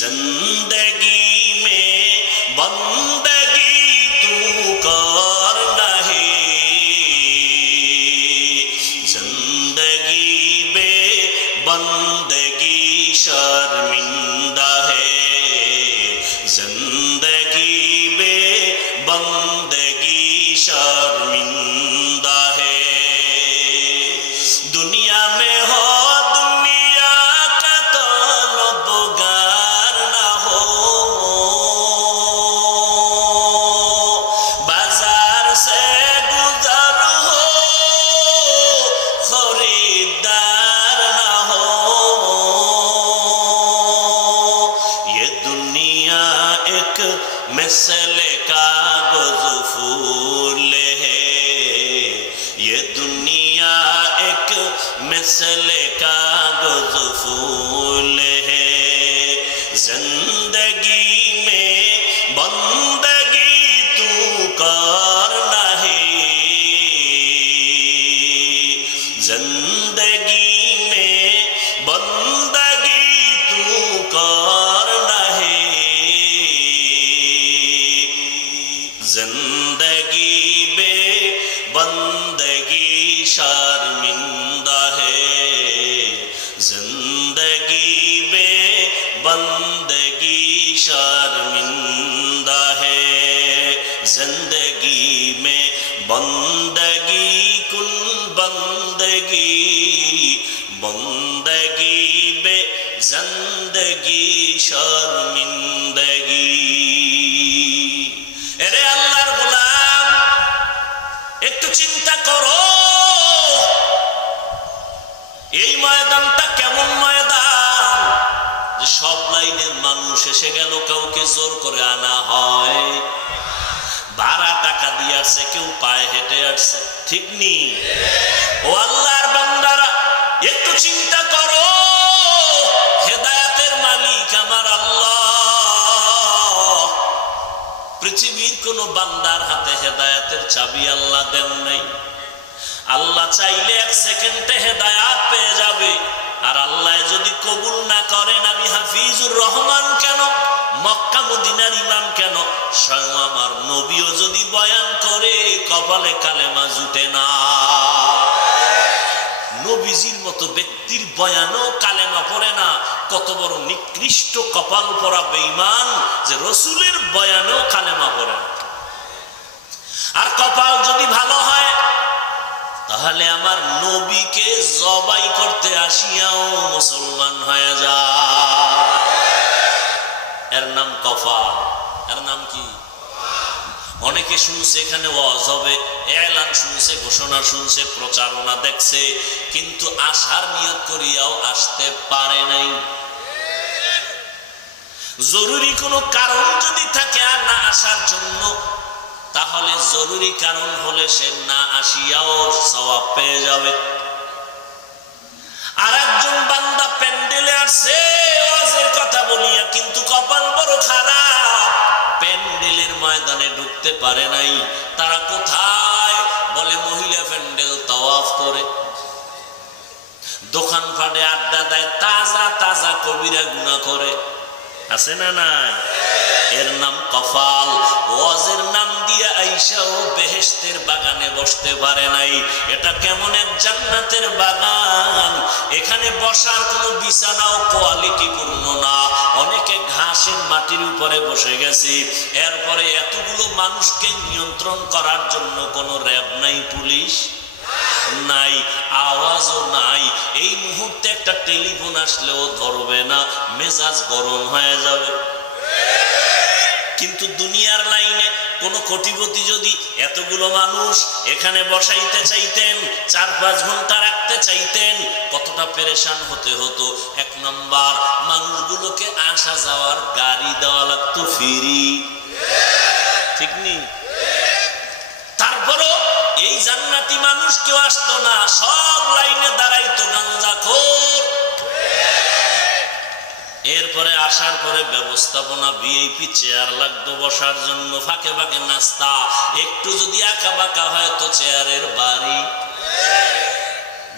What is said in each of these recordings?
जिंदगी में बंदगी तू करना है, जिंदगी बे बंदगी शर्मिंदा है, जिंदगी बे बंदगी शर्मिंदा है। दुनिया में हो दुनिया का तलबगार ना हो, बाजार से गुजर हो खरीदार ना हो। ये दुनिया एक मिसले कागज फूल है, ये दुनिया एक मिसले कागज फूल है, जिंदगी में बंदगी तू करना है, जिंदगी में बंदगी तू करना है, जिंदगी में बंदगी शर्मिंदा है, जिंदगी में बंदगी शर्मिंदा है, जिंदगी में बंदगी कुल बंदगी, बंदगी बे जिंदगी शर्मिंदगी। अरे अल्लाहर গোলাম, একটু চিন্তা করো এই ময়দানটা কেমন ময়দান যে সব লাইনের মানুষ এসে গেল, কাউকে জোর করে আনা হয়, ভাড়া টাকা দিয়ে আসছে, কেউ পায়ে হেঁটে আসছে, ঠিক নি? ও আল্লাহর বান্দারা, একটু চিন্তা করো, হেদায়েতের মালিক আমার আল্লাহ। পৃথিবীর কোন বান্দার হাতে হেদায়েতের চাবি আল্লাহ দেন নাই। আল্লাহ চাইলে এক সেকেন্ডে হেদায়াত পেয়ে যাবে, আর আল্লাহ যদি কবুল না করেন, আমি হাফিজুর রহমান কেন, মক্কা মদিনার ইমাম কেন, স্বয়ং আমার নবীও যদি বয়ান করে কপালে কালেমা জুটে না। নবীজির মতো ব্যক্তির বয়ানও কালেমা পড়ে না, কত বড় নিকৃষ্ট কপাল পরা বেঈমান যে রসুলের বয়ানও কালেমা পড়ে না। আর কপাল যদি ভালো হয়, তাহলে আমার নবীকে জবাই করতে আসিয়াও মুসলমান হয়ে যায়। এর নাম কপাল। এর নাম কি? অনেকে শুনছে এখানে ওয়াজ হবে, এলান শুনছে, ঘোষণা শুনছে, প্রচারণা দেখছে, কিন্তু আসার নিয়ত করিয়াও আসতে পারে নাই। জরুরি কোনো কারণ যদি থাকে আর না আসার জন্য, তাহলে জরুরি কারণ হলে সে না আসিয়াও সওয়াব পেয়ে যাবে। আর একজন বান্দা প্যান্ডেলে আসছে ওয়াজের কথা বলিয়া, কিন্তু কপাল বড় খারাপ, প্যান্ডেলের ময়দানে ঢুকতে পারে নাই। তারা কোথায়? বলে মহিলা প্যান্ডেল তাওয়াফ করে, দোকানপাটে আড্ডা দেয়, তাজা তাজা কবিরা গুনাহ করে, আছে না নাই? এর নাম কপাল। ওয়াজের নাম দিয়ে আইসাও বেহেশতের বাগানে বসতে পারে নাই। এটা কেমন এক জান্নাতের বাগান, এখানে বসার কোনো বিছানাও কোয়ালিটি পূর্ণ না, অনেকে ঘাসের মাটির উপরে বসে গেছে। এরপরে এতগুলো মানুষকে নিয়ন্ত্রণ করার জন্য কোনো র্যাব নাই, পুলিশ নাই, আওয়াজও নাই। এই মুহূর্তে একটা টেলিফোন আসলেও ধরবে না, মেজাজ গরম হয়ে যাবে। কিন্তু দুনিয়ার লাইনে কোন কোটিপতি যদি এতগুলো মানুষ এখানে বসাইতে চাইতেন, 4-5 ঘন্টা রাখতে চাইতেন, কতটা পেরেশান হতে হতো। এক নাম্বার, মানুষগুলোকে আসা যাওয়ার গাড়ি দেওয়া লাগতো ফ্রি, ঠিক নি? তারপরও এই জান্নাতি মানুষ কেউ আসতো না, সব লাইনে দাঁড়াইতো গাঞ্জাখোর। এরপরে আসার পরে ব্যবস্থাপনা, ভিআইপি চেয়ার লাগতো বসার জন্য, ফাঁকে ফাঁকে নাস্তা, একটু যদি আঁকা বাঁকা হয় তো চেয়ারের বাড়ি।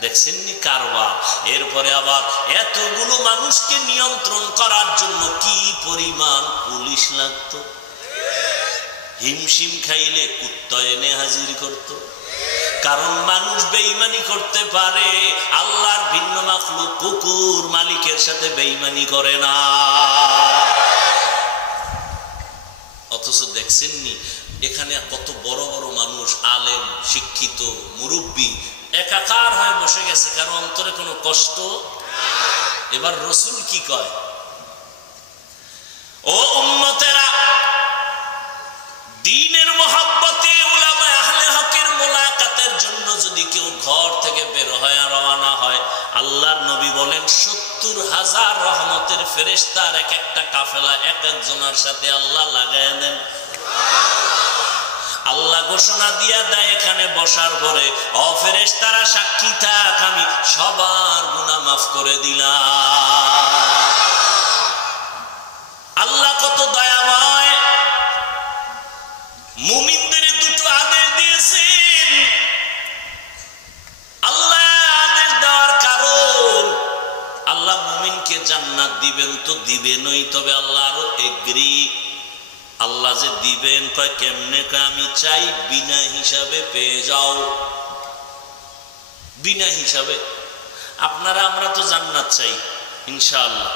দেখছেননি কারবার। এরপরে আবার এতগুলো মানুষকে নিয়ন্ত্রণ করার জন্য কি পরিমাণ পুলিশ লাগতো। হিমশিম খাইলে কুত্তা এনে হাজির করত। কারণ মানুষ বেঈমানি করতে পারে, আল্লাহর ভিন্ন মাখলুক কুকুর মালিকের সাথে বেঈমানি করে না। অথচ দেখছেননি এখানে কত বড় বড় মানুষ, আলেম, শিক্ষিত, মুরব্বী একাকার হয়ে বসে গেছে, কারণ অন্তরে কোনো কষ্ট। এবার রসুল কি কয়, ও উম্মতেরা, দ্বীনের মহব্বতে উলামায়ে আহলে হকের মোলাকাতের জন্য যদি কেউ ঘর থেকে বের হয়ে রওনা হয়, আল্লাহর নবী বলেন ৭০,০০০ রহমতের ফেরেশতার এক একটা কাফেলা এক একজনের সাথে আল্লাহ লাগায় দেন। আল্লাহ ঘোষণা দিয়া দেয় এখানে বসার পরে, ও ফেরেশতারা সাক্ষী থাক, আমি সবার গুনাহ মাফ করে দিলাম। আল্লাহ কত দয়াময়, মুমিনদের দুটো আদেশ দিয়েছেন। আল্লাহ আদেশ দেওয়ার কারণ, আল্লাহ মুমিনকে জান্নাত দিবেন তো দিবেনই, তবে আল্লাহ আরো এগ্রি। আল্লাহ যে দিবেন কয় কেমনে, কয় আমি চাই বিনা হিসাবে পেয়ে যাও। বিনা হিসাবে। আপনারা আমরা তো জান্নাত চাই ইনশাআল্লাহ,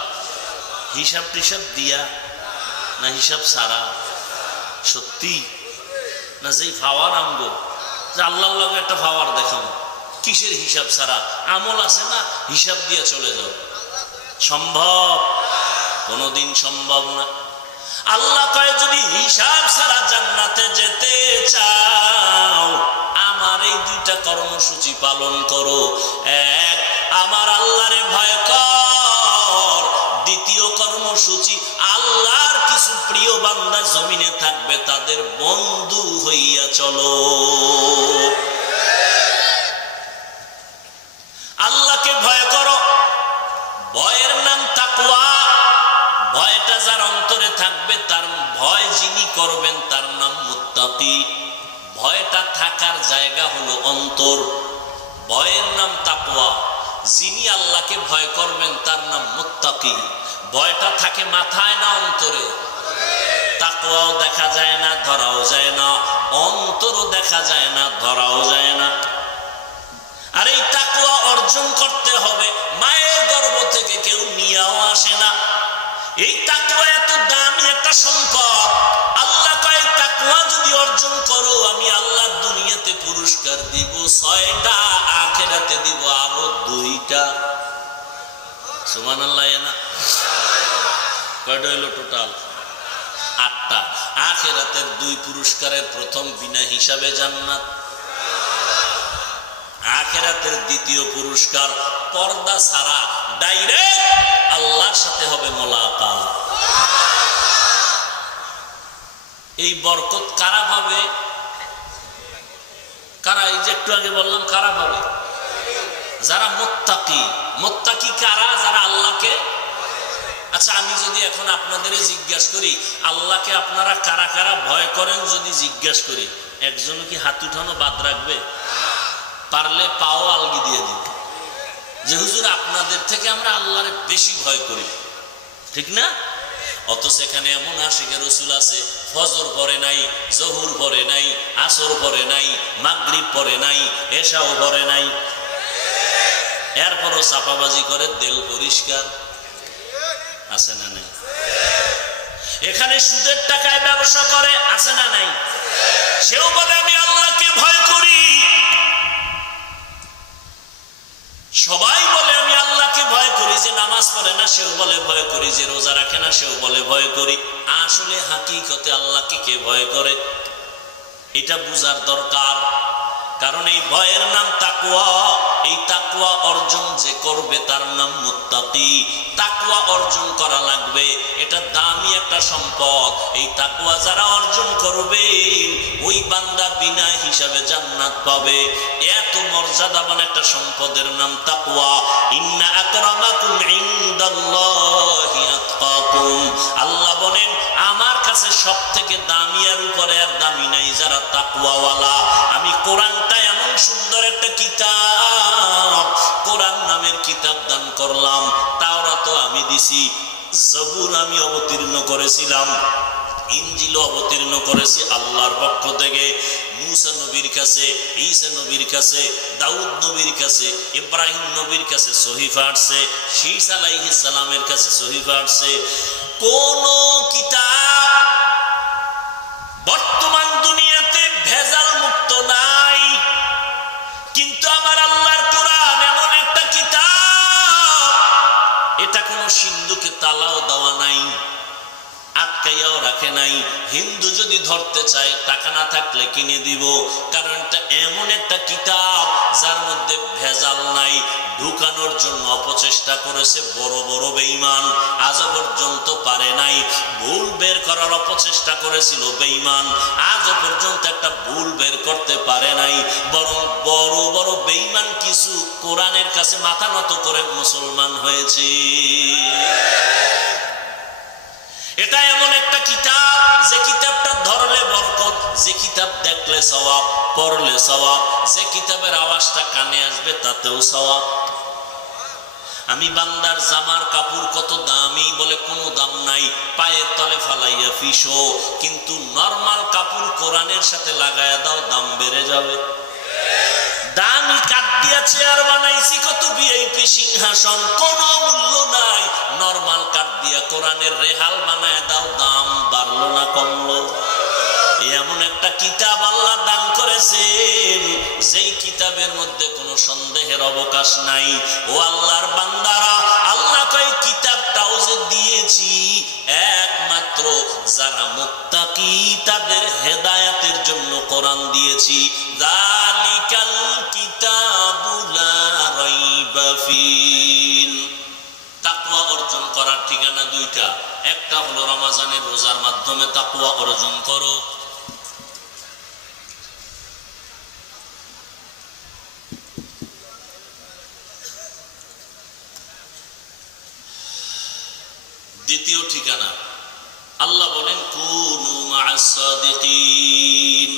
হিসাব টিসাব দিয়া না হিসাব সারা? সত্যি না? যেই পাওয়ার আমগো, যে আল্লাহর লগে একটা পাওয়ার দেখাম, কিসের হিসাব ছাড়া? আমল আছে না, হিসাব দিয়ে চলে যাও। সম্ভব? কোনদিন সম্ভব না। আল্লাহ কয় যদি হিসাব ছাড়া জান্নাতে যেতে চাও, আমার এই দুইটা কর্মসূচি পালন করো। এক, আমার আল্লাহরে ভয় কর। দ্বিতীয় কর্মসূচি, আল্লাহর কিছু প্রিয় বান্দা জমিনে থাকবে, তাদের বন্ধু হইয়া চলো। আল্লাহকে ভয় করো। ভয়ের নাম তাকওয়া। ভয়টা যার অন্তরে থাকবে, তার ভয় যিনি করবেন তার নাম মুত্তাকি। ভয়টা থাকার জায়গা হলো অন্তর, ভয়ের নাম তাকওয়া। যিনি আল্লাহকে ভয় করবেন তার নাম মুত্তাকি। ভয়টা থাকে মাথায় না অন্তরে? তাকওয়াও দেখা যায় না, ধরাও যায় না, অন্তরও দেখা যায় না, ধরাও যায় না। আর এই তাকওয়া অর্জন করতে হবে, মায়ের গর্ভ থেকে কেউ নিয়েও আসে না। এই তাকওয়া এত দামি একটা সম্পদ। আল্লাহ কয় তাকওয়া যদি অর্জন করো, আমি আল্লাহ দুনিয়াতে পুরস্কার দিব ৬টা, আখিরাতে দিব আরো ২টা। সুবহানাল্লাহ। না কয়টা হইল টোটাল? ৮টা। আখিরাতের ২ পুরস্কারের প্রথম বিনা হিসাবে জান্নাত। আখিরাতের দ্বিতীয় পুরস্কার পর্দা ছাড়া ডাইরেক্ট আল্লাহর সাথে হবে মোলাকাত। এই বরকত কারা পাবে? কারা? এই যে একটু আগে বললাম, কারা পাবে? যারা মুত্তাকি। মুত্তাকি কারা? যারা আল্লাহকে। আচ্ছা, আমি যদি এখন আপনাদের জিজ্ঞাসা করি, আল্লাহকে আপনারা কারা কারা ভয় করেন, যদি জিজ্ঞাসা করি, একজনও কি হাত উঠানো বাদ রাখবে? পারলে পাও আলগি দিয়ে দিবে যে হুজুর আপনাদের থেকে আমরা আল্লাহরে বেশি ভয় করি, ঠিক না? অথচ এখানে এমন আশিকে রসুল আছে, ফজর পড়ে নাই, জহুর পড়ে নাই, আসর পড়ে নাই, মাগরিব পড়ে নাই, এশাও পড়ে নাই, এরপরও চাপাবাজি করে, দিল পরিষ্কার আছে না নাই? এখানে সুদের টাকায় ব্যবসা করে, আছে না নাই? সেও বলে আমি আল্লাহকে ভয় করি। সবাই বলে আমি আল্লাহকে ভয় করি। যে নামাজ পড়ে না সেও বলে ভয় করি, যে রোজা রাখে না সেও বলে ভয় করি। আসলে হাকিকতে আল্লাহকে কে ভয় করে এটা বুঝার দরকার। কারণ এই ভয়ের নাম তাকওয়া। এই তাকওয়া অর্জন যে করবে তার নাম মুত্তাকি। তাকওয়া অর্জন করা লাগবে, এটা দামি একটা সম্পদ। এই তাকওয়া যারা অর্জন করবে, ওই বান্দা বিনা হিসাবে জান্নাত পাবে। এত মর্যাদাবান একটা সম্পদের নাম তাকওয়া। ইন্না আকরামাকুম ইনদাল্লাহি আতকাকুম। আল্লাহ বলেন আমার কাছে সবথেকে দামি আর উপরে আর দামি নাই যারা তাকওয়াওয়ালা। আমি কোরআনটা এমন সুন্দর একটা কিতাব, কোরআন নামের কিতাব দান করলাম, তাওরাত আমি দিছি, জবুর আমি অবতীর্ণ করেছিলাম, ইনজিল অবতীর্ণ করেছি আল্লাহর পক্ষ থেকে। মুসা নবীর কাছে, ঈসা নবীর কাছে, দাউদ নবীর কাছে, ইব্রাহিম নবীর কাছে সহিফা আসছে, শীস আলাইহিস সালামের কাছে সহিফা আসছে। কোন কিতাব বর্তমান দুনিয়াতে ভেজাল মুক্ত নাই, কিন্তু আমার আল্লাহর কোরআন এমন একটা কিতাব, এটা কোন সিন্ধুকে তালাও দেওয়া নাই, আটকাইয়াও রাখে নাই। হিন্দু যদি ধরতে চায় টাকা না থাকলে কিনে দিব, কারণ এটা এমন একটা কিতাব যার মধ্যে ভেজাল নাই। ঢুকানোর জন্য অপচেষ্টা করেছে বড় বড় বেঈমান, আজও পর্যন্ত পারে নাই। ভুল বের করার অপচেষ্টা করেছিল বেঈমান, আজও পর্যন্ত একটা ভুল বের করতে পারে নাই। বরং বড় বড় বেঈমান কিছু কোরআনের কাছে মাথা নত করে মুসলমান হয়েছে। এটা এমন একটা কিতাব, যে কিতাবটা ধরলে বরকত, যে কিতাব দেখলে সওয়াব, পড়লে সওয়াব, যে কিতাবের আওয়াজটা কানে আসবে তাতেও সওয়াব। আমি বান্দার জামার কাপড় কত দামি বলে কোনো দাম নাই, পায়ের তলে ফালাইয়া ফিসো, কিন্তু নরমাল কাপড় কোরআনের সাথে লাগায়া দাও, দাম বেড়ে যাবে। দামি কাঠ দিয়া চেয়ার বানাইছি, কত ভিআইপি সিংহাসন, কোনো মূল্য নাই। নরমাল কাঠ দিয়া কোরআনের রেহাল বানায় দাও, দাম বাড়লো না কমলো। এমন একটা কিতাব আল্লাহ দান করেছেন, যেই কিতাবের মধ্যে কোনো সন্দেহের অবকাশ নাই। ও আল্লাহর বান্দারা, আল্লাহ কয় কিতাবটাও যে দিয়েছি একমাত্র যারা মুত্তাকি তাদের হেদায়েতের জন্য কোরআন দিয়েছি। যালিকাল কিতাবু লা রাইবা ফীহ। তাকওয়া অর্জন করার ঠিকানা দুইটা, একটা হলো রমজানের রোজার মাধ্যমে তাকওয়া অর্জন করো, দ্বিতীয় ঠিকানা আল্লাহ বলেন কুনু মা'আস সাদিকিন,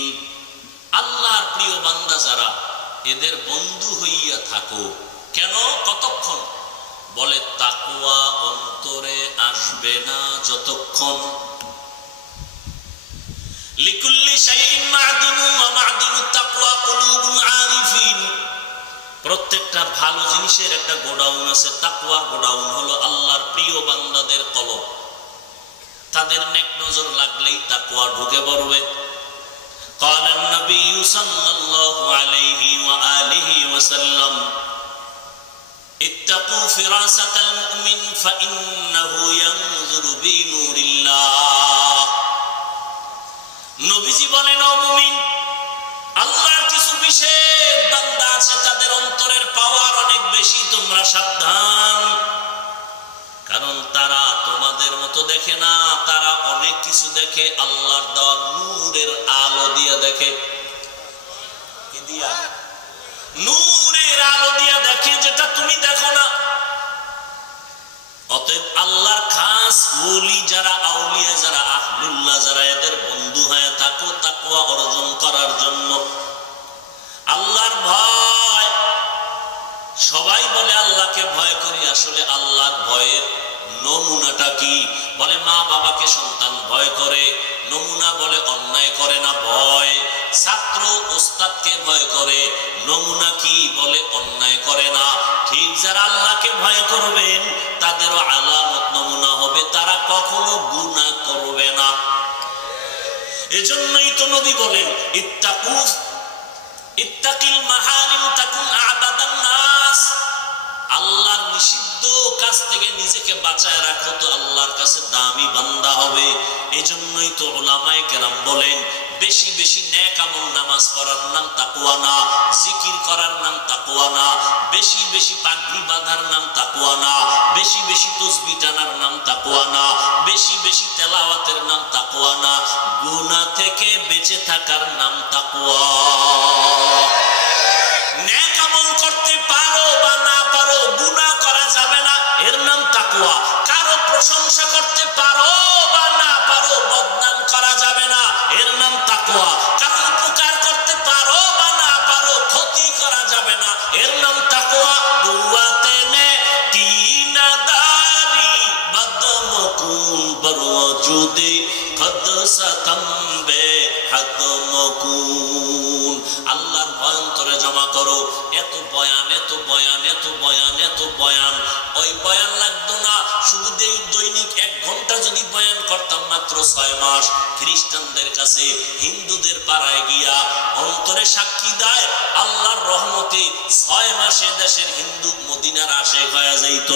আল্লাহর প্রিয় বান্দা যারা এদের বন্ধু হইয়া থাকো। কেন? কতক্ষণ? বলে তাকওয়া অন্তরে আসবে না যতক্ষণ। লিকুল্লি শাইইন মা'দিনুন ওয়া মা'দিনুত তাকওয়া কুলুবুল আরিফিন। প্রত্যেকটা ভালো জিনিসের একটা গোডাউন আছে, তাকওয়ার গোডাউন হলো আল্লাহর প্রিয় বান্দাদের কলব। তাদের নেক নজর লাগলেই তাকওয়া ঢুকে পড়বে। قال النبي صلى الله عليه وآله وسلم اتقوا فراسة المؤمن فإنه ينظر بنور الله। নবীজি বলেন, ও মুমিন, আল্লাহর কিছু বিশেষ বান্দা আছে, তাদের অন্তরের পাওয়ার অনেক বেশি, তোমরা সাবধান। কারণ তারা তোমাদের মতো দেখে না, তারা অনেক কিছু দেখে আল্লাহর দেওয়া নূরের আলো দিয়া দেখে। কি দিয়া? নূরের আলো দিয়া দেখে, যেটা তুমি দেখো না। অতএব আল্লাহর খাস ওলি যারা, আউলিয়া যারা, আহলুল্লাহ যারা, এদের বন্ধু হয়ে থাকো তাকওয়া অর্জন করার জন্য। আল্লাহর ভয়, সবাই বলে আল্লাহকে ভয় করি, আসলে আল্লাহর ভয়ের নমুনাটা কি? বলে মা বাবাকে সন্তান ভয় করে, নমুনা বলে অন্যায় করে না ভয়। ছাত্র ওস্তাদকে ভয় করে, নমুনা কি? বলে অন্যায় করে না। ঠিক যারা আল্লাহকে ভয় করবেন তাদেরও আলামত নমুনা হবে, তারা কখনো গুনাহ করবে না। এজন্যই তো নবী বলেন ইত্তাকিল মাহারিম তাকুন আবাদান নাস। আল্লাহর নিষিদ্ধ কাজ থেকে নিজেকে বাঁচায় রাখো, তো আল্লাহর কাছে দামি বান্দা হবে। এজন্যই তো উলামায়ে কেরাম বলেন, বেশি বেশি নেক আমল, নামাজ পড়ার নাম তাকওয়া না, জিকির করার নাম তাকওয়া না, বেশি বেশি পাগড়ি বাঁধার নাম তাকওয়া না, বেশি বেশি তাসবিহ টানার নাম তাকওয়া না, বেশি বেশি তেলাওয়াতের নাম তাকওয়া না, গুনাহ থেকে বেঁচে থাকার নাম তাকওয়া। নেক আমল করতে পারো বা না পারো, গুনাহ করা যাবে না, এর নাম তাকওয়া। কারো প্রশংসা করতে পারো বা না পারো, বদনাম করা যাবে না, এর নাম তাকওয়া। কারো উপকার করতে পারো বা না পারো, ক্ষতি করা যাবে না, এর নাম তাকওয়া। बर वजूदे कद सतम बे हद मकून। আল্লাহর ভয় অন্তরে জমা করো। এত বয়ান, এত বয়ান, এত বয়ান, এত বয়ান, ওই বয়ান লাগতো না। শুধু দৈনিক 1 ঘন্টা যদি বয়ান করতাম মাত্র 6 মাস, খ্রিস্টানদের কাছে হিন্দুদের পাড়ায় গিয়া অন্তরে সাক্ষী দেয় আল্লাহর রহমতে 6 মাসে দেশের হিন্দু মদিনার আশেক হয়ে যাইত।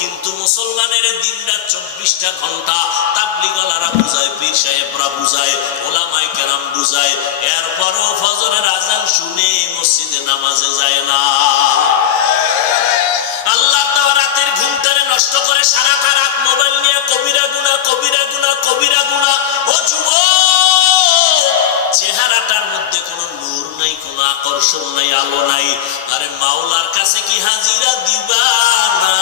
কিন্তু মুসলমানের দিনরাত 24টা ঘন্টা তাবলীগওয়ালারা বুঝায়, পীর সাহেবরা বুঝায়, ওলামায়ে কেরাম বুঝায়, এরপরও ফজরের আজান শুনে মসজিদে নামাজে যায় না। আল্লাহ তাআলা রাতের ঘুমটারে নষ্ট করে সারাটা রাত মোবাইল নিয়ে কবিরা গুনাহ, কবিরা গুনাহ, কবিরা গুনাহ। ও যুবক, চেহারাটার মধ্যে কোনো নূর নাই, কোনো আকর্ষণ নাই, আলো নাই। আরে মাওলার কাছে কি হাজিরা দিবা না?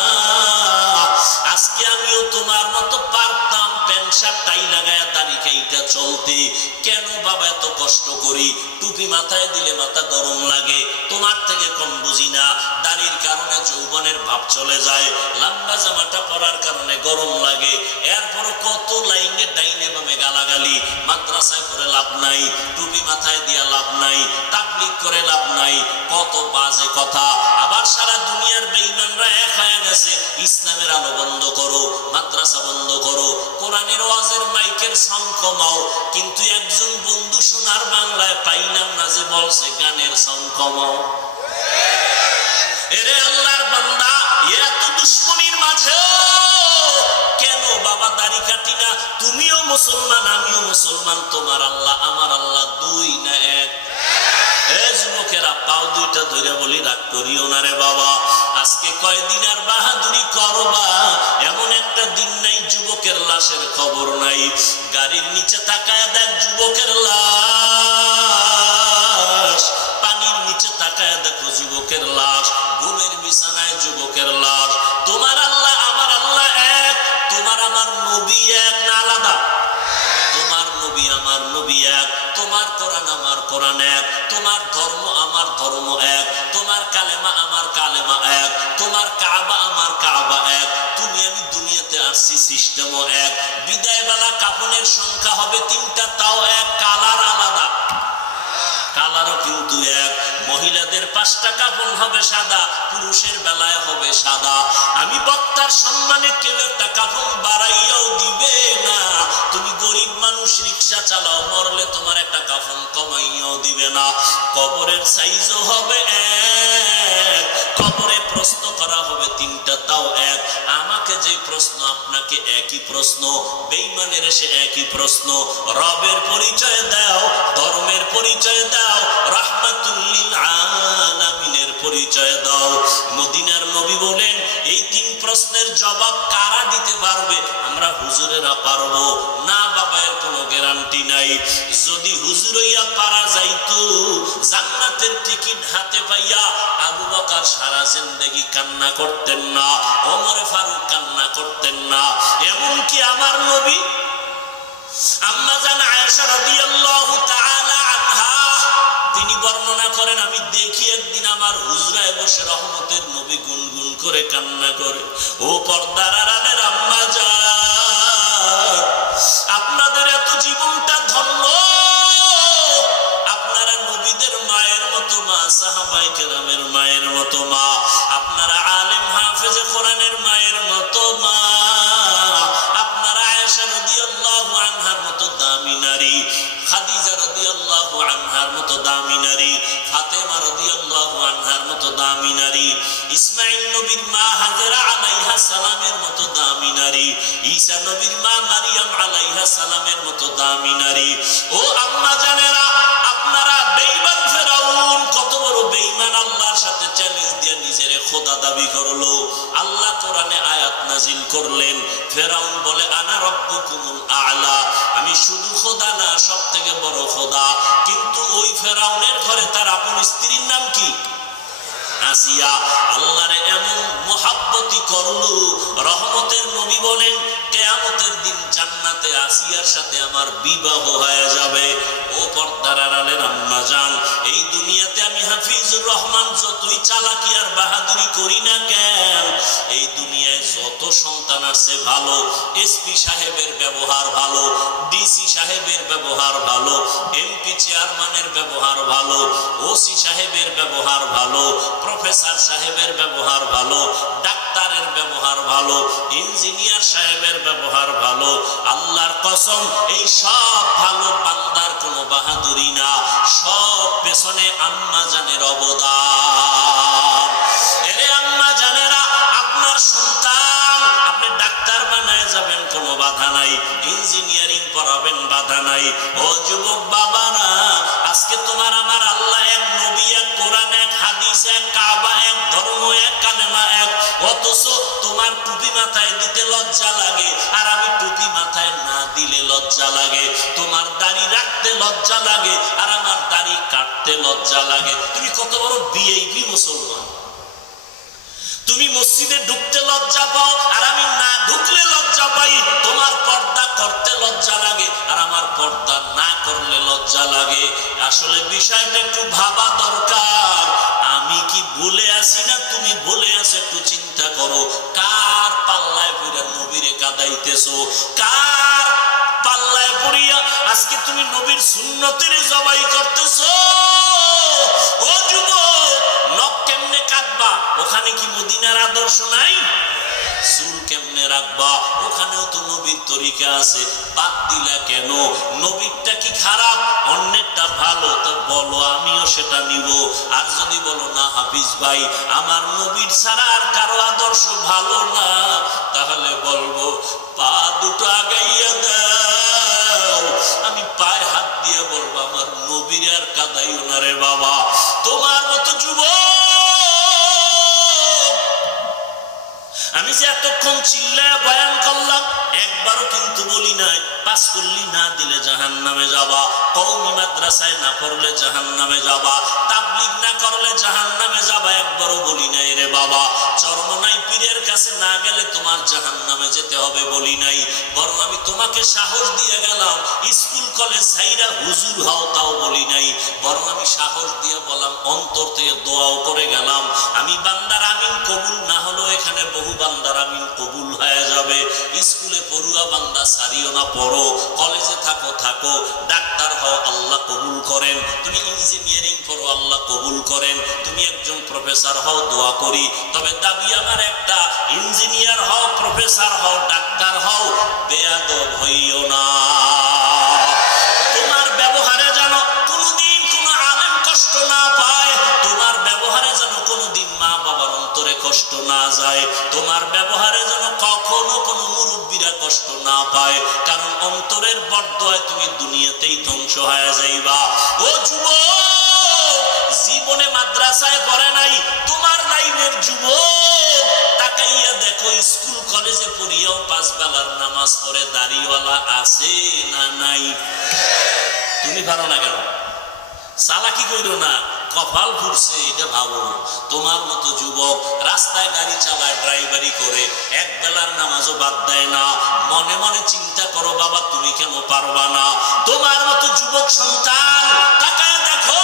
আজকে আমিও তোমার মতো পারতাম প্যান্ট শার্ট টাই লাগায়া দাড়ি কাইটা চলতে। কেন বাবা এত কষ্ট করি? টুপি মাথায় দিলে মাথা গরম লাগে, তোমার থেকে কম বুঝি না। দাড়ির কারণে যৌবনের ভাব চলে যায়, লম্বা জামাটা পরার কারণে গরম লাগে। এরপর কত লাইনে ডাইনে বামে গালাগালি। মাদ্রাসায় করে লাভ নাই, টুপি মাথায় দিয়া লাভ নাই, তাবলীগ করে লাভ নাই, কত বাজে কথা। আবার সারা দুনিয়ার বেঈমানরা এক হয়ে গেছে। ইসলামের আলো বন্ধ করো, মাদ্রাসা বন্ধ করো, কোরআনের ওয়াজের মাইকের সাউন্ড কমাও। কিন্তু একজন বন্ধু সোনার বাংলায় পাইলাম না যে বলছে গানের সাউন্ড কমাও। এরে আল্লাহর বান্দা, এত দুশ্মনীর মাঝে কেন বাবা দাড়ি কাটি না? তুমিও মুসলমান, আমিও মুসলমান, তোমার আল্লাহ আমার আল্লাহ দুই না এক? যুবকেরা পাও দুইটা ধরে বলি রাগ করিও না রে বাবা। আজকে কয়দিন আর বাহাদুরি করবা? এমন একটা দিন নাই যুবকের লাশের খবর নাই। গাড়ির নিচে তাকায় দেখ যুবকের লাশ, পানির নিচে তাকায় দেখো যুবকের লাশ, ঘুমের বিছানায় যুবকের লাশ। তোমার আল্লাহ আমার আল্লাহ এক, তোমার আমার নবী এক না আলাদা? তোমার নবী আমার নবী এক, তোমার কোরআন আমার কোরআন এক, তোমার ধর্ম আমার ধর্ম এক, তোমার কালেমা আমার কালেমা এক, তোমার কাবা আমার কাবা এক। তুমি আমি দুনিয়াতে আসছি, সিস্টেমও এক। বিদায় বেলা কাফনের সংখ্যা হবে 3টা, তাও এক, কালার আলাদা, কালারও কিন্তু এক। মহিলাদের 5টা কাফন হবে সাদা, পুরুষের বেলায় হবে সাদা। আমি বক্তার সম্মানে কেউ একটা কাফন বাড়াইয়াও দিবে না। তুমি গরিব মানুষ, রিক্সা চালাও, মরলে তোমার একটা কাফন কমাইয়াও দিবে না। কবরের সাইজও হবে এক, কবরে প্রশ্ন করা হবে 3টা, তাও এক। আমাকে যে প্রশ্ন আপনাকে একই প্রশ্ন, বেঈমানের এসে একই প্রশ্ন। রবের পরিচয় দাও, ধর্মের পরিচয় দাও, রাহমাতুল লিল আলামিনের পরিচয় দাও। মদিনার নবী বলেন এই 3 প্রশ্নের জবাব কারা দিতে পারবে? আমরা হুজুরেরা পারবো না বাবা, এর কোনো গ্যারান্টি নাই। যদি হুজুর হইয়া পারা যাইতো, জান্নাতের টিকিট হাতে পাইয়া আবু বকর সারা জিন্দেগি কান্না করতেন না, ওমর ফারুক কান্না করতেন না। এমনকি আমার নবী আম্মা জান আয়েশা রাদিয়াল্লাহু তাআলা আনহা, তিনি বর্ণনা করেন আমি দেখি একদিন আমার হুজরায় বসে রহমতের নবী গুনগুন করে কান্না করে। ও পর্দার আড়ালের আম্মা জান, আপনাদের এত জীবনটা ধন্য, আপনারা নবীদের মায়ের মতো মা, সাহাবায়ে কেরামের মায়ের মতো মা, আপনারা আলেম হাফেজে কোরআনের মায়ের মতো মা, আপনারা আয়েশা রাদিয়াল্লাহু আনহার মতো দামি নারী, খাদিজা রাদিয়াল্লাহু আনহার মতো দামি নারী, ফাতেমা রাদিয়াল্লাহু আনহার মতো দামি নারী, ইসমাঈল নবীর মা হাজেরা আলাইহা সালামের মতো দামি নারী, ঈসা নবীর মা মারিয়াম আলাইহা সালামের মতো দামি নারী। ও আম্মা জানেরা, আপনারা বেঈমান ফেরাউন কত বড় বেঈমান, আল্লাহর সাথে চ্যালেঞ্জ দিয়ে নিজের খোদা দাবি করলো। আল্লাহ কোরআনে আয়াত নাজিল করলেন, ফেরাউন বলে আনা রব্বুকুমুল আ'লা, আমি শুধু খোদা না, সবথেকে বড় খোদা। কিন্তু ওই ফেরাউনের ঘরে তার আপন স্ত্রীর নাম কি? আসিয়া আল্লাহরে এমন মোহাব্বতি করলো, রহমতের নবী বলেন কিয়ামতের দিন জান্নাতে আসিয়ার সাথে আমার বিবাহ হয়ে যাবে। ও পর্দার আড়ালের আম্মা জান, এই দুনিয়াতে আমি হাফিজুর রহমান যতই চালাকি আর বাহাদুরি করি না কেন, এই দুনিয়ায় যত সন্তান আছে ভালো, এসপি সাহেবের ব্যবহার ভালো, ডিসি সাহেবের ব্যবহার ভালো, এমপি চেয়ারম্যানের ব্যবহার ভালো, ওসি সাহেবের ব্যবহার ভালো, প্রফেসর সাহেবের ব্যবহার ভালো, ডাক্তারের ব্যবহার ভালো, ইঞ্জিনিয়ার সাহেবের ব্যবহার ভালো। আল্লাহর কসম, এই সব ভালো বান্দার কোনো বাহাদুরি না, সব পেছনে আম্মা জানের অবদান। এরে আম্মা জানেরা, আপনার সন্তান আপনি ডাক্তার বানায় যাবেন, কোনো বাধা নাই, ইঞ্জিনিয়ারিং পড়াবেন, বাধা নাই। ও যুবক বাবারা, আজকে তোমার আমার আল্লাহ এক, নবী এক, কোরআন এক, হাদিস এক, কাবা এক, ধর্ম এক, কালেমা এক, অথচ তোমার টুপি মাথায় দিতে লজ্জা লাগে, আর আমি টুপি মাথায় না দিলে লজ্জা লাগে। তোমার দাড়ি রাখতে লজ্জা লাগে, আর আমার দাড়ি কাটতে লজ্জা লাগে। তুমি কত বড় ভিআইপি মুসলমান! তুমি মসজিদে ঢুকতে লজ্জা পাও, আর আমি না ঢুকলে লজ্জা পাই। তোমার পর্দা করতে লজ্জা লাগে, আর আমার পর্দা না করলে লজ্জা লাগে। আসলে বিষয়টা একটু ভাবা দরকার। আমি কি বলে আসি না তুমি বলে আসো? একটু চিন্তা করো, কার পাল্লায় পড়িয়া নবীরে কাদাইতেছো? কার পাল্লায় পড়িয়া আজকে তুমি নবীর সুন্নতের জবাই করতেছো? ও যুবক, নখ কেমনে কাটবা? ওখানে কি মদিনার আদর্শ নাই? চুল কেমনে রাখবা? ওখানেও তো নবীর তরিকা আছে, বাদ দিলা কেন? নবীরটা কি খারাপ? অন্যেরটা ভালো, তো বলো, আমিও সেটা নিব। আর যদি বলো না হাফিজ ভাই, আমার নবীর ছাড়া আর কারো আদর্শ ভালো না, তাহলে বলবো পা দুটো আগাইয়া দাও। আমি পায়ে হাত দিয়ে বলবো, আমার নবীর আর কাদাইও না রে বাবা। তোমার মতো যুবক আমি যে এতক্ষণ চিল্লায় বয়ান করলাম, একবারও কিন্তু বলি নাই পাস করলি না দিলে জাহান্নামে যাবা, কওমি মাদ্রাসায় না পড়লে জাহান্নামে যাবা, তাবলীগ না করলে জাহান্নামে যাবা, একবারও বলি নাই রে বাবা। চরমনাই পীরের কাছে না গেলে তোমার জাহান্নামে যেতে হবে বলি নাই। বরং আমি তোমাকে সাহস দিয়ে গেলাম, স্কুল কলেজ ছাইরা হুজুর হও, তাও বলি নাই। বরং আমি সাহস দিয়ে বললাম, অন্তর থেকে দোয়াও করে গেলাম, আমি বান্দার আমিন কবুল না হলো এখানে বহু বান্দার আমিন কবুল হয়ে যাবে। স্কুলে পড়ুয়া বান্দা সারিও না, পড়ো, কলেজে থাকো থাকো, ডাক্তার হও, আল্লাহ কবুল করেন। তুমি ইঞ্জিনিয়ারিং পড়ো, আল্লাহ কবুল করেন। তুমি একজন প্রফেসর হও, দোয়া করি। তবে দাবি আমার একটা, ইঞ্জিনিয়ার হও, প্রফেসর হও, ডাক্তার হও, বেয়াদব হইও না। তোমার ব্যবহারে যেন কোনোদিন কোনো আলেম কষ্ট না পায়, তোমার ব্যবহারে যেন কোনোদিন মা বাবার অন্তরে কষ্ট না যায়, তোমার ব্যবহারে যেন কখনো কোনো মুরব্বীরা কষ্ট না পায়, কারণ অন্তরের বরদোয়ায় তুমি দুনিয়াতেই ধ্বংস হয়ে যাইবা। ও যুবক, জীবনে মাদ্রাসায় পড়ে নাই তোমার লাইনের যুবক, তাকাইয়া দেখো স্কুল কলেজে পড়িয়াও 5 বেলার নামাজ পড়ে দাড়িওয়ালা আছে না নাই? তুমি পারো না কেন? চালাকি কইরো না, কপাল ফুরছে এটা ভাবো। তোমার মতো যুবক রাস্তায় গাড়ি চালায়, ড্রাইভারি করে, এক বেলার নামাজও বাদ দেয় না। মনে মনে চিন্তা করো, বাবা তুমি কেন পারবা না? তোমার মতো যুবক সন্তান তাকায় দেখো,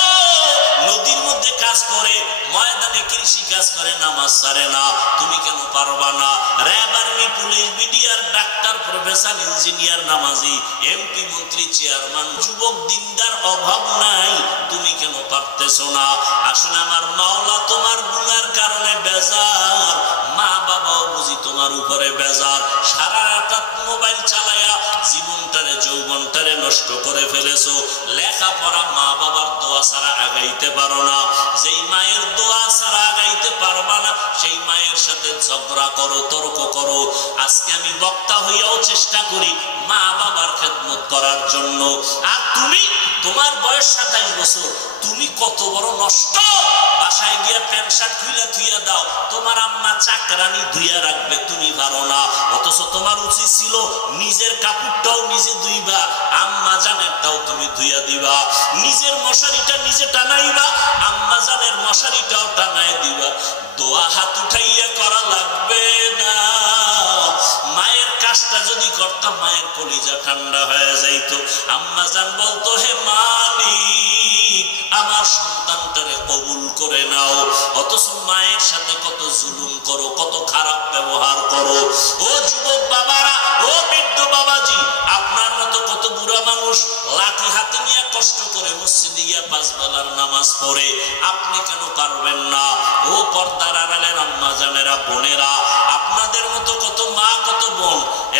নদীর মধ্যে কাজ করে, ময়দানে কৃষি কাজ করে, নামাজ ছাড়ে না, তুমি কেন পারবা না? RAB, army, police, BDR, doctor, professor, engineer, নামাজি, এমপি, মন্ত্রী, চেয়ারম্যান, যুবক দিনদার অভাব নাই, তুমি কেন পারতেছো না? আসলে আমার মাওলা তোমার গুনার কারণে বেজার, মা বাবাও বুঝি তোমার উপরে বেজার। সারা রাত মোবাইল চালায়া জীবনটারে যৌবনটারে নষ্ট করে ফেলেছো। লেখাপড়া মা বাবার দোয়া ছাড়া আগাইতে পারো না। যেই মায়ের দোয়া ছাড়া আগাইতে পারবা না, সেই মায়ের সাথে ঝগড়া করো, তর্ক করো। আজকে আমি বক্তা হইয়াও চেষ্টা করি মা বাবার খেদমত করার জন্য। আর তুমি, তোমার বয়স 27 বছর, তুমি কত বড় নষ্ট! বাসায় গিয়া প্যান্ট শার্ট খুইলা ধুইয়া দাও, তোমার আম্মা চাকরানি ধুইয়া রাখবে, তুমি পারো না। অথচ তোমার উচিত ছিল নিজের কাপড়টাও নিজে ধুইবা, আম্মা জানেরটাও তুমি ধুইয়া দিবা, নিজের মশারিটা নিজে টানাইবা, আম্মা জানের মশারিটাও টানাই দিবা। দোয়া হাত উঠাইয়া করা লাগবে না। মায়ের কাজটা যদি করতাম মায়ের কলিজা ঠান্ডা হয়ে যাইত। আম্মা জান বলতো, হে মালিক আমার সন্তানটারে কবুল করে নাও। অথচ মায়ের সাথে কত জুলুম করো, কত খারাপ ব্যবহার করো। ও যুবক বাবারা, ও বৃদ্ধ বাবাজি, আপনার মতো কত বুড়া মানুষ লাঠি হাতে নিয়ে কষ্ট করে মসজিদে গিয়া 5 বেলার নামাজ পড়ে, আপনি কেন পারবেন না? ও পর্দার আড়ালের আম্মা জানেরা, বোনেরা, আপনাদের মতো কত মা কত বোন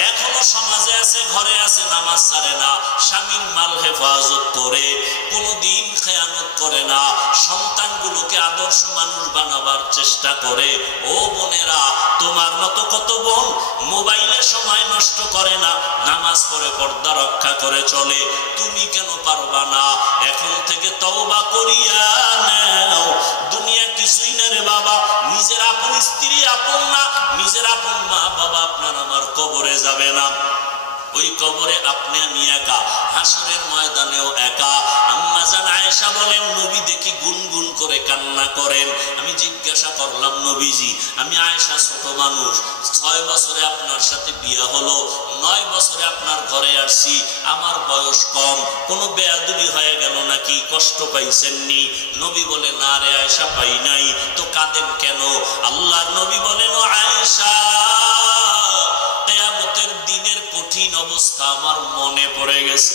এখনো সমাজে আছে, ঘরে আছে, নামাজ ছাড়ে না, স্বামীর মাল হেফাজত করে, কোনোদিন খেয়ানত করে না, সন্তানগুলোকে আদর্শ মানুষ বানাবার চেষ্টা করে। ও বোনেরা, তোমার মতো কত বোন মোবাইলে সময় নষ্ট করে না, নামাজ পড়ে পর্দা রক্ষা করে চলে, তুমি কেন পারবা না? এখন থেকে তওবা করিয়া নাও। দুনিয়া কিছুই না রে বাবা, নিজের আপন স্ত্রী আপন না, নিজের আপন মা বাবা আপনার আমার কবরে যাবে না, ওই কবরে আপনি আমি একা, হাসরের ময়দানেও একা। আম্মা জান আয়েশা বলেন, নবী দেখি গুনগুন করে কান্না করেন। আমি জিজ্ঞাসা করলাম, নবীজি, আমি আয়েশা ছোট মানুষ, 6 বছরে আপনার সাথে বিয়ে হলো, 9 বছরে আপনার ঘরে আসছি, আমার বয়স কম, কোনো বেয়াদবি হয়ে গেল নাকি, কষ্ট পাইছেননি? নবী বলে, না রে আয়েশা, পাই নাই। তো কাঁদেন কেন? আল্লাহর নবী বলেন, ও আয়েশা, কিয়ামতের দিনের কঠিন অবস্থা আমার মনে পড়ে গেছে।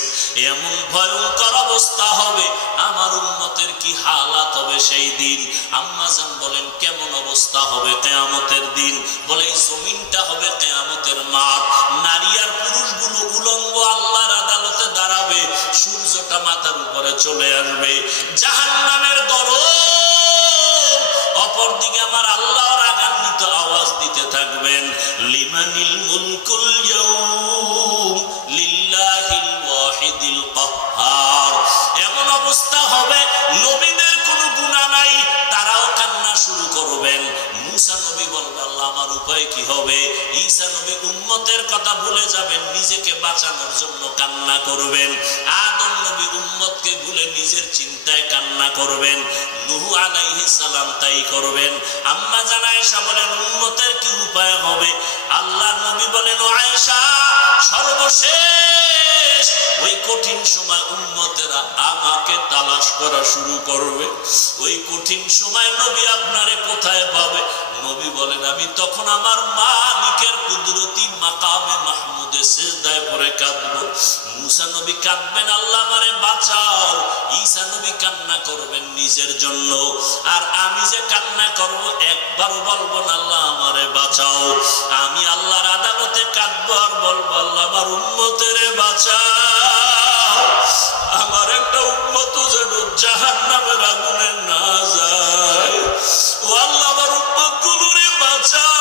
এমন ভয়ঙ্কর অবস্থা হবে, আমার উম্মতের কি হালাত হবে সেই দিন। আম্মা জান বলেন, কেমন অবস্থা হবে কিয়ামতের দিন? বলে, এই জমিনটা হবে কিয়ামতের মাঠ, নারী আর পুরুষগুলো উলঙ্গ আল্লাহর আদালতে দাঁড়াবে, সূর্যটা মাথার উপরে চলে আসবে, জাহান্নামের গরম অপরদিকে আমার আল্লাহ রাগান্বিত আওয়াজ দিতে থাকবেন, লিমানিল মুলকুল ইয়াউম লিল্লাহিল ওয়াহিদিল কাহ্হার। এমন অবস্থা হবে, নবীদের কোনো গুনাহ নাই, তারাও কান্না শুরু করবেন। মুসা নবী বলবেন, আল্লাহ আমার উপায় কি হবে? ঈসা নবী উম্মতের কথা ভুলে যাবেন, নিজেকে বাঁচানোর জন্য কান্না করবেন। আদম নবী উম্মতকে ভুলে নিজের চিন্তায় কান্না করবেন। নূহ আলাইহিস সালাম তাই করবেন। আম্মা জান আয়েশা বলেন, উম্মতের কি উপায় হবে? আল্লাহর নবী বলেন, ও আয়েশা, সর্বশেষ ওই কঠিন সময় উম্মতেরা আমাকে তালাশ করা শুরু করবে। ওই কঠিন সময় নবী আপনারে কোথায় পাবে? নবী বলেন, আমি তখন আমার মালিকের কুদরতি মাকামে মাহমুদে সিজদায় পড়ে কাঁদবো। মুসা নবী কাঁদবেন, আল্লাহ আমারে বাঁচাও। ঈসা নবী কান্না করবেন নিজের জন্য, আর আমি যে কান্না করব একবারও বলবো না আল্লাহ আমারে বাঁচাও। আমি আল্লাহর আদালতে কাঁদবো আর বলবো, আল্লাহ আমার উম্মতের বাঁচাও, আমার একটা উম্মত যেন জাহান্নামের আগুনে না যায়। ও আল্লাহ, আমার উম্মতগুলোরে বাঁচাও।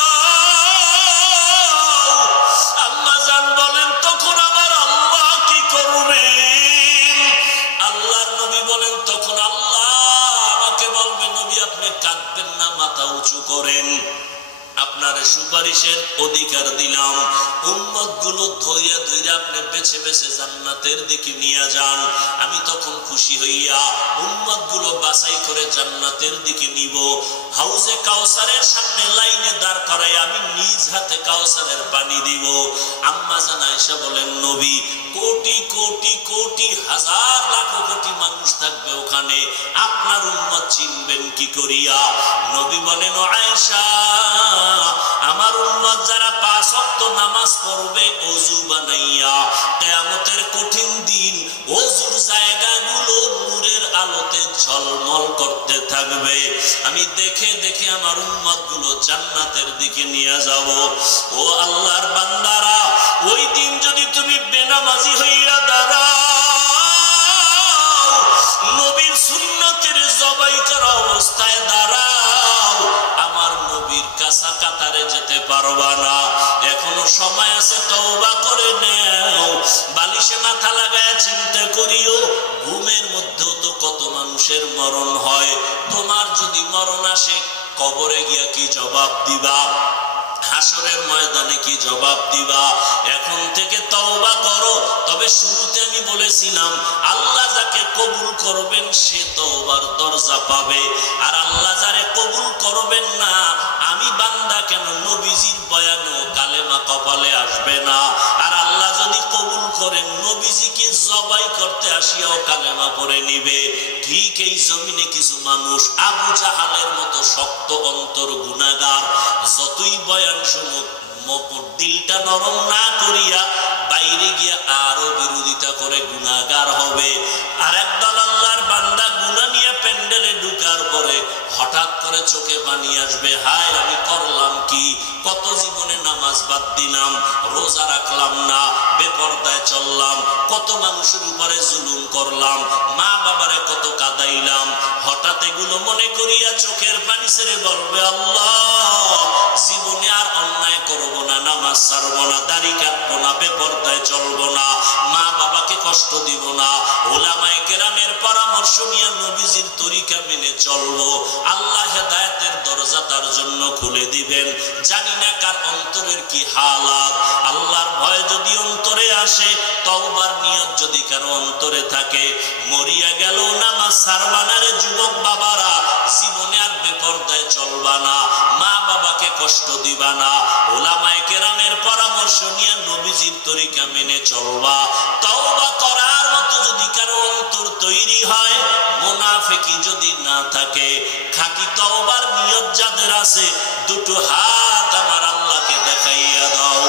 আম্মা জান বলেন, তখন আমার আল্লাহ কি করবেন? আল্লাহর নবী বলেন, তখন আল্লাহ আমাকে বলবে, নবী আপনি কাঁদবেন না, মাথা উঁচু করেন, আপনার সুপারিশের অধিকার দিলাম, উম্মত গুলো ধইরা ধইরা আপনি বেছে বেছে জান্নাতের দিকে নিয়ে যান। আমি তখন খুশি হইয়া উম্মত গুলো বাছাই করে জান্নাতের দিকে নিব। হাউজে কাউসারের সামনে লাইনে দাঁড় করাই আমি নিজ হাতে কাউসারের পানি দিব। আম্মা জান আয়েশা বলেন, নবী, কোটি কোটি কোটি হাজার লাখ কোটি মানুষ থাকবে ওখানে, আপনার উম্মত চিনবেন কি করিয়া? নবী বলেন, ও আয়েশা, আমার উম্মত যারা 5 ওয়াক্ত নামাজ পড়বে ওযু বানাইয়া, কিয়ামতের কঠিন দিন ওযুর জায়গাগুলো নূরের আলোতে ঝলমল করতে থাকবে। আমি দেখে দেখে আমার উম্মতগুলো জান্নাতের দিকে নিয়ে যাব। ও আল্লাহর বান্দারা, ওই দিন যদি তুমি বেনামাজি হইয়া দাঁড়াও, নবীর সুন্নতের জবাই করা অবস্থায় দাঁড়াও, আমার নবীর কাছা কাতারে যেতে পারবা না। এখনো সময় আছে, তওবা করে নাও। বালিশে মাথা লাগায় চিন্তা করিও, ঘুমের মধ্যেও তো কত মানুষের মরণ হয়। তোমার যদি মরণ আসে, কবরে গিয়া কি জবাব দিবা? হাসরের ময়দানে কি জবাব দিবা? এখন থেকে তওবা করো। তবে শুরুতে আমি বলেছিলাম, আল্লাহ যাকে কবুল করবেন সে তওবার দরজা পাবে, আর আল্লাহ যারে কবুল করবেন না, আমি বান্দা কেন নবীজির বয়ানও কালেমা কপালে আসবে না। আর আল্লাহ যদি কবুল করেন, নবীজিকে জবাই করতে আসিয়াও কালেমা পড়ে নিবে। ঠিক এই জমিনে কিছু মানুষ আবু জাহালের মতো শক্ত অন্তর গুনাহগার, যতই বয়ান শুনুক দিলটা নরম না করিয়া বাইরে গিয়া আরো বিরোধিতা করে গুনাহগার হবে। আর একদল আল্লাহর বান্দা গুনাহ নিয়ে প্যান্ডেলে ঢুকার পরে হঠাৎ করে চোখে পানি আসবে, হায় আমি করলাম কি, কত জীবনে নামাজ বাদ দিলাম, রোজা রাখলাম না, বেপরদায় চললাম, কত মানুষের উপরে জুলুম করলাম, মা বাবারে কত কাঁদাইলাম। হঠাৎ এগুলো মনে করিয়া চোখের পানি ছেড়ে বলবে, আল্লাহ জীবনে আর অন্যায় করবো না, নামাজ ছাড়বো না, দাড়ি কাটবো না, বেপরদায় চলবো না, মা বাবাকে কষ্ট দিব না, ওলামায়ে কেরামের পরামর্শ নিয়ে নবীজির তরিকা মেনে চলবো। আল্লাহ হেদায়েতের দরজা তার জন্য খুলে দিবেন। জানি না কার অন্তরের কি হালাত। আল্লাহর ভয় যদি অন্তরে আসে, তওবার নিয়ত যদি কারো অন্তরে থাকে, মরিয়া গেল নামাজ ছাড়বা না রে যুবক বাবারা, জীবনে আর বেপরদায় চলবা না, মা বাবাকে কষ্ট দিবা না, ওলামায়ে কেরামের পরামর্শ নিয়ে নবীজির তরিকা মেনে চলবা। তওবা করার মতো যদি কারো অন্তর তৈরি হয়, মুনাফিকি যদি না থাকে, খাঁটি তওবার নিয়ত যাদের আছে, দুটো হাত আমার আল্লাহকে দেখাইয়া দাও।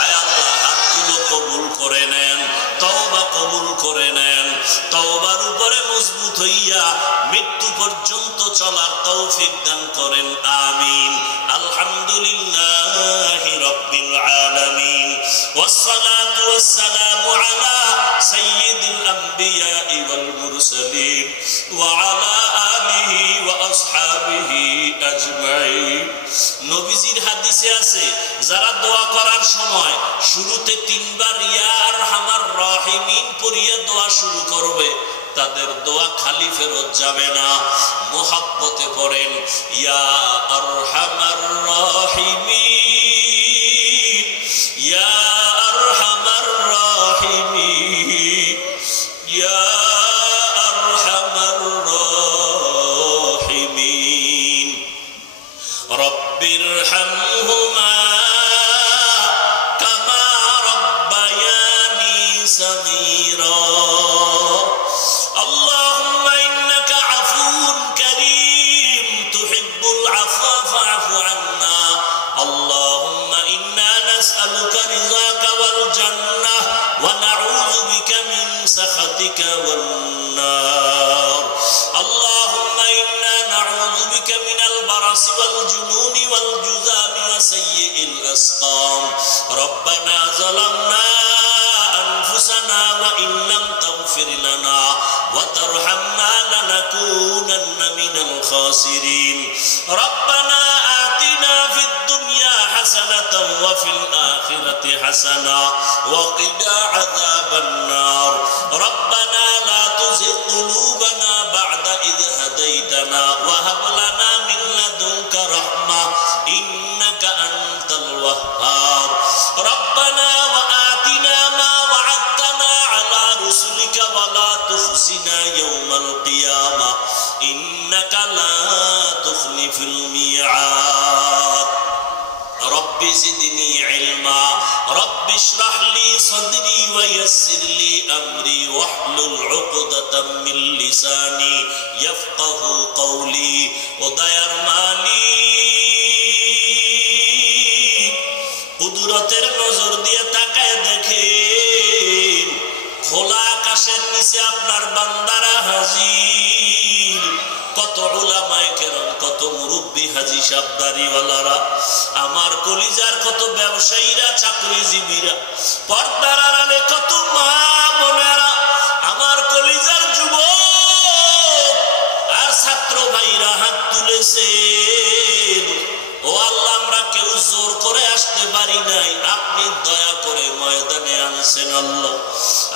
আয় আল্লাহ হাতগুলো কবুল করে নেন, তওবা কবুল করে নেন, তওবার উপরে মজবুত হইয়া মৃত্যু পর্যন্ত চলার তৌফিক দান করেন, আমিন। আলহামদুলিল্লাহি রাব্বিল আলামিন, ওয়াসসালাতু ওয়াসসালামু আলা সাইয়্যিদিল আমবিয়া ওয়াল মুরসালিন ওয়া আলা আলিহি ওয়া আসহাবিহি আজমাইন। নবীজির হাদিসে আছে, যারা দোয়া করার সময় শুরুতে তিনবার ইয়া আরহামার রাহিমিন পড়িয়া দোয়া শুরু করবে, তাদের দোয়া খালি ফেরত যাবে না। মুহাব্বতে পড়েন, ইয়া আরহামার রাহিমিন, ইয়া আরহামার রাহিমিন, ইয়া আরহামার রাহিমিন, রব্বিরহামহুমা কামা রাব্বায়ানি সাগীরা। اللهم إنك عفو كريم تحب العفو فاعف عنا. اللهم إنا نسألك رضاك والجنة ونعوذ بك من سخطك والنار. اللهم إنا نعوذ بك من البرص والجنون والجذام وسيء الأسقام. ربنا ظلمنا أنفسنا وإن لم تغفر لنا وترحمنا لنكونن من الخاسرين. ربنا آتنا في الدنيا حسنة وفي الآخرة حسنة وقنا عذاب النار. ربنا لا تزغ قلوبنا بعد إذ هديتنا وهب لنا من لدنك رحمة إنك أنت الوهاب. ربنا وآتنا ما وعدتنا على رسلك ولا تخزنا يوم القيامة إنك لا تخلف الميعاد. رب زدني علما رب اشرح لي صدري ويسر لي أمري واحلل عقدة من لساني يفقه قولي. ودير মালিক কুদরতের নজর দিয়ে তাকায় দেখেন, খোলা আকাশের নিচে আপনার বান্দারা হাজির। কত উলামায়ে কেরাম, কত মুরব্বী হাজী সাহেব দাড়িওয়ালারা, আমার কলিজার কত ব্যবসায়ীরা, চাকরিজীবীরা, পর্দার আড়ালে কত মা বোনেরা, আমার কলিজার যুবক আর ছাত্র ভাইরা হাত তুলেছেন। ও আল্লাহ, আমরা কেউ জোর করে আসতে পারি নাই, আপনি দয়া করে ময়দানে আনছেন আল্লাহ।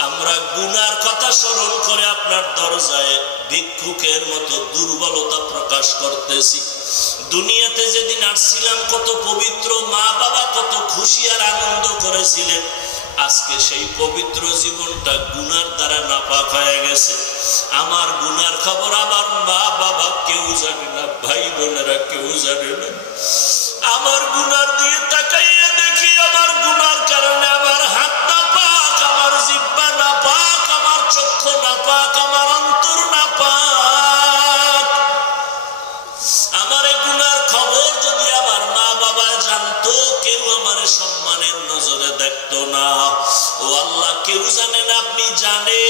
আমরা গুনার কথা স্মরণ করে আপনার দরজায় ভিক্ষুকের মতো দুর্বলতা প্রকাশ করতেছি। দুনিয়াতে যেদিন আসছিলাম কত পবিত্র, মা বাবা কত খুশি আর আনন্দ করেছিলেন। আজকে সেই পবিত্র জীবনটা গুনার দ্বারা নাপাক হয়ে গেছে। আমার গুনার খবর আমার মা বাবা কেউ জানে না, ভাই বোনেরা কেউ জানে না। আমার গুনার দিয়ে তাকাইয়া দেখি আমার গুনার কারণে আমার হাত না পাক, আমার জিহ্বা না পাক, আমার চক্ষু না পাক, আমার অন্তর না পাক। আমার গুনার খবর যদি আমার মা বাবা জানতো, কেউ আমার সম্মানের নজরে দেখতো না। ও আল্লাহ, কেউ জানে না, আপনি জানেন।